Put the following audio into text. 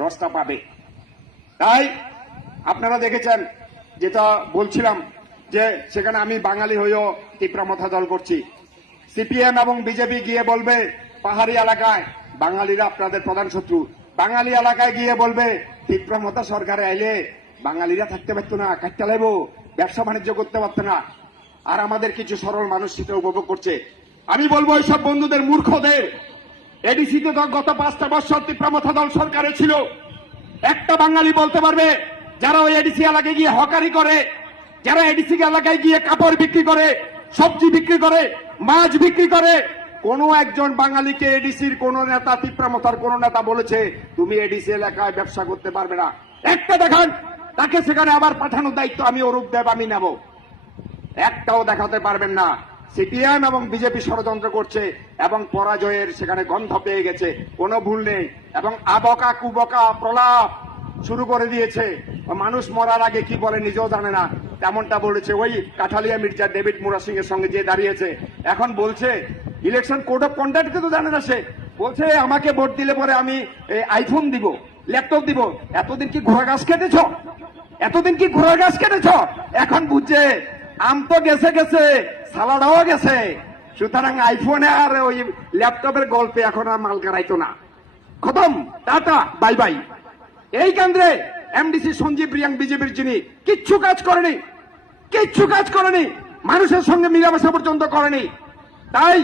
রসটা পাবে। তাই আপনারা দেখেছেন যেটা বলছিলাম যে সেখানে আমি বাঙালি হয়েও তীব্রমথা দল করছি। সিপিএম এবং বিজেপি গিয়ে বলবে পাহাড়ি এলাকায় বাঙালিরা আপনাদের প্রধান শত্রু, বাঙালি এলাকায় গিয়ে বলবে তীব্রমথা সরকারে আইলে বাঙালিরা থাকতে পারতো না, কাটতে লাগবো, ব্যবসা বাণিজ্য করতে পারতো না। আর আমাদের কিছু সরল মানুষ সেটা উপভোগ করছে। আমি বলবো এইসব বন্ধুদের, মূর্খদের, এডিসিতে তো গত 5টা বছর তীব্রমথা দল সরকারে ছিল। একটা বাঙালি বলতে পারবে যারা ওই এডিসি এলাকায় গিয়ে হকারি করে, যারা এডিসি এলাকায় গিয়ে কাপড় বিক্রি করে, সবজি বিক্রি করে, মাছ বিক্রি করে, কোন একজন বাঙালিকে এডিসির কোন নেতা, তীব্রমথার কোন নেতা বলেছে তুমি এডিসি এলাকায় ব্যবসা করতে পারবে না? একটা দেখান, তাকে সেখানে আবার পাঠানোর দায়িত্ব আমি অরূপ দেব আমি নেব। একটাও দেখাতে পারবেন না। সিপিএম এবং বিজেপি ষড়যন্ত্র করছে এবং পরাজয়ের সেখানে গন্ধ পেয়ে গেছে, কোনো ভুল নেই। এবং আবকা কুবকা প্রলাপ শুরু করে দিয়েছে। মানুষ মরার আগে কি বলে নিজেও জানে না, তেমনটা বলেছে। ওই কাঠালিয়া মির্জা ডেভিড মুরা সিং এর সঙ্গে যে দাঁড়িয়েছে, এখন বলছে ইলেকশন কোড অফ কন্ডাক্টকে তো জানে না। সে বলছে আমাকে ভোট দিলে পরে আমি আইফোন দিব, ল্যাপটপ দিব। এতদিন কি ঘোড়া গাছ কেটেছ? এতদিন কি ঘোড়া গাছ কেটেছ? এখন বুঝছে আম তো গেছে গেছে, সালাডাও গেছে। সুতরাং আইফোনে আর ওই ল্যাপটপের গল্পে এখন আর মাল কারাইতো না। খতম, টাটা, বাই বাই। এই কেন্দ্রে এমডিসি সঞ্জীব রিয়াং বিজেপির যিনি কিচ্ছু কাজ করেনি, কিচ্ছু কাজ করেনি, মানুষের সঙ্গে মিলামেশা পর্যন্ত করেনি। তাই